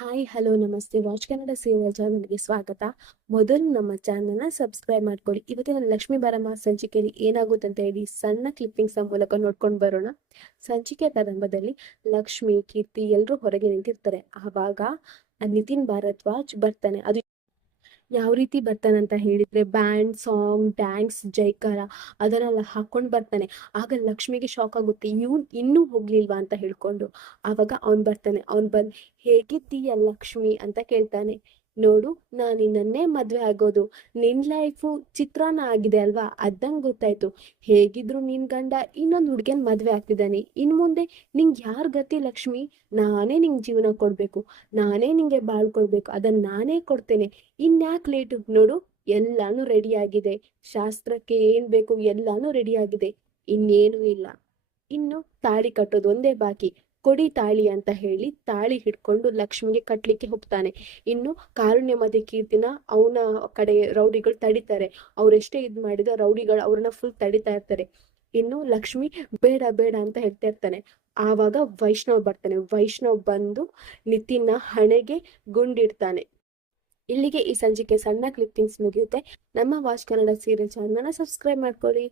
Hi hello ನಮಸ್ತೆ watch Kannada serial ಚಾನಲ್ಗೆ ಸ್ವಾಗತ. ಮೊದಲು ನಮ್ಮ ಚಾನಲ್ನ ಸಬ್ಸ್ಕ್ರೈಬ್ ಮಾಡ್ಕೊಳ್ಳಿ. ಇವತ್ತಿನ ಲಕ್ಷ್ಮೀ ಬಾರಮ್ಮ ಸಂಚಿಕೆಯಲ್ಲಿ ಏನಾಗುತ್ತೆ ಅಂತ ಹೇಳಿ ಸಣ್ಣ ಕ್ಲಿಪ್ಪಿಂಗ್ಸ್ ಮೂಲಕ ನೋಡ್ಕೊಂಡು ಬರೋಣ. ಸಂಚಿಕೆ ಪ್ರಾರಂಭದಲ್ಲಿ ಲಕ್ಷ್ಮಿ, ಕೀರ್ತಿ ಎಲ್ಲರೂ ಹೊರಗೆ ನಿಂತಿರ್ತಾರೆ. ಆವಾಗ ನಿತಿನ್ ಭಾರದ್ವಾಜ್ ಬರ್ತಾನೆ. ಅದು ಯಾವ ರೀತಿ ಬರ್ತಾನಂತ ಹೇಳಿದ್ರೆ ಬ್ಯಾಂಡ್, ಸಾಂಗ್, ಡ್ಯಾನ್ಸ್, ಜೈಕಾರ ಅದನ್ನೆಲ್ಲ ಹಾಕೊಂಡು ಬರ್ತಾನೆ. ಆಗ ಲಕ್ಷ್ಮಿಗೆ ಶಾಕ್ ಆಗುತ್ತೆ, ಇವನ್ ಇನ್ನೂ ಹೋಗ್ಲಿಲ್ವಾ ಅಂತ ಹೇಳ್ಕೊಂಡು. ಆವಾಗ ಅವ್ನ್ ಬರ್ತಾನೆ. ಅವ್ನ್ ಬಂದ್ ಹೇಗಿದ್ದೀಯ ಲಕ್ಷ್ಮಿ ಅಂತ ಕೇಳ್ತಾನೆ. ನೋಡು, ನಾನು ನಿನ್ನನ್ನೇ ಮದ್ವೆ ಆಗೋದು. ನಿನ್ ಲೈಫು ಚಿತ್ರಾನ್ನ ಆಗಿದೆ ಅಲ್ವಾ, ಅದಂಗ್ ಗೊತ್ತಾಯ್ತು. ಹೇಗಿದ್ರು ನಿನ್ ಗಂಡ ಇನ್ನೊಂದು ಹುಡ್ಗನ್ ಮದ್ವೆ ಆಗ್ತಿದ್ದಾನೆ. ಇನ್ ಮುಂದೆ ನಿಂಗೆ ಯಾರ್ ಗತಿ ಲಕ್ಷ್ಮಿ? ನಾನೇ ನಿಂಗೆ ಜೀವನ ಕೊಡ್ಬೇಕು, ನಾನೇ ನಿಂಗೆ ಬಾಳ್ಕೊಡ್ಬೇಕು, ಅದನ್ನ ನಾನೇ ಕೊಡ್ತೇನೆ. ಇನ್ಯಾಕ್ ಲೇಟು? ನೋಡು, ಎಲ್ಲಾನು ರೆಡಿ ಆಗಿದೆ. ಶಾಸ್ತ್ರಕ್ಕೆ ಏನ್ ಬೇಕು ಎಲ್ಲಾನು ರೆಡಿ ಆಗಿದೆ. ಇನ್ನೇನು ಇಲ್ಲ, ಇನ್ನು ತಾಳಿ ಕಟ್ಟೋದು ಒಂದೇ ಬಾಕಿ. ಕೊಡಿ ತಾಳಿ ಅಂತ ಹೇಳಿ ತಾಳಿ ಹಿಡ್ಕೊಂಡು ಲಕ್ಷ್ಮಿಗೆ ಕಟ್ಲಿಕ್ಕೆ ಹೋಗ್ತಾನೆ. ಇನ್ನು ಕಾರುಣ್ಯ ಮತ್ತೆ ಕೀರ್ತಿನ ಅವನ ಕಡೆ ರೌಡಿಗಳು ತಡಿತಾರೆ. ಅವ್ರೆಷ್ಟೇ ಇದ್ ಮಾಡಿದ ರೌಡಿಗಳು ಅವ್ರನ್ನ ಫುಲ್ ತಡಿತಾ ಇರ್ತಾರೆ. ಇನ್ನು ಲಕ್ಷ್ಮಿ ಬೇಡ ಬೇಡ ಅಂತ ಹೇಳ್ತಾ ಇರ್ತಾನೆ. ಆವಾಗ ವೈಷ್ಣವ್ ಬರ್ತಾನೆ. ವೈಷ್ಣವ್ ಬಂದು ನಿತಿನ್ನ ಹಣೆಗೆ ಗುಂಡಿಡ್ತಾನೆ. ಇಲ್ಲಿಗೆ ಈ ಸಂಚಿಕೆ ಸಣ್ಣ ಕ್ಲಿಪ್ಪಿಂಗ್ಸ್ ಮುಗಿಯುತ್ತೆ. ನಮ್ಮ ವಾಚ್ ಕನ್ನಡ ಸೀರಿಯಲ್ ಚಾನಲ್ನ ಸಬ್ಸ್ಕ್ರೈಬ್ ಮಾಡ್ಕೊಳ್ಳಿ.